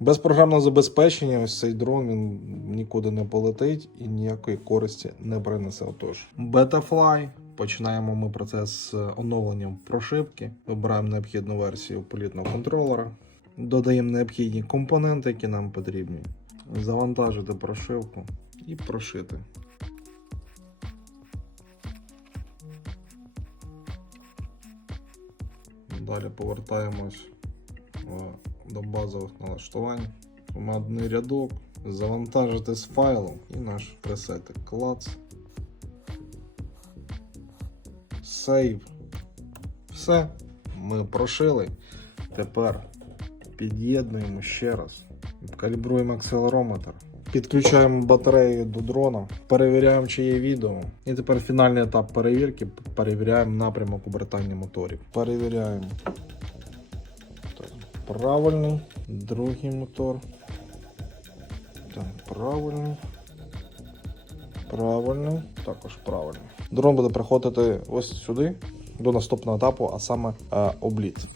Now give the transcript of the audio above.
Без програмного забезпечення ось цей дрон він нікуди не полетить і ніякої користі не принесе. Отож, Betafly. Починаємо ми процес з оновленням прошивки. Вибираємо необхідну версію політного контролера. Додаємо необхідні компоненти, які нам потрібні. Завантажити прошивку і прошити. Далі повертаємось до базових налаштувань. Командний рядок, завантажити з файлом і наш пресетик клац. Сейв. Все. Ми прошили. Тепер під'єднуємо ще раз. Калібруємо акселерометр. Підключаємо батарею до дрона, перевіряємо, чи є відео. І тепер фінальний етап перевірки. Перевіряємо напрямок обертання моторів. Перевіряємо. Правильний. Другий мотор. Так, правильний. Правильний. Також правильний. Дрон буде приходити ось сюди до наступного етапу, а саме е, обліт.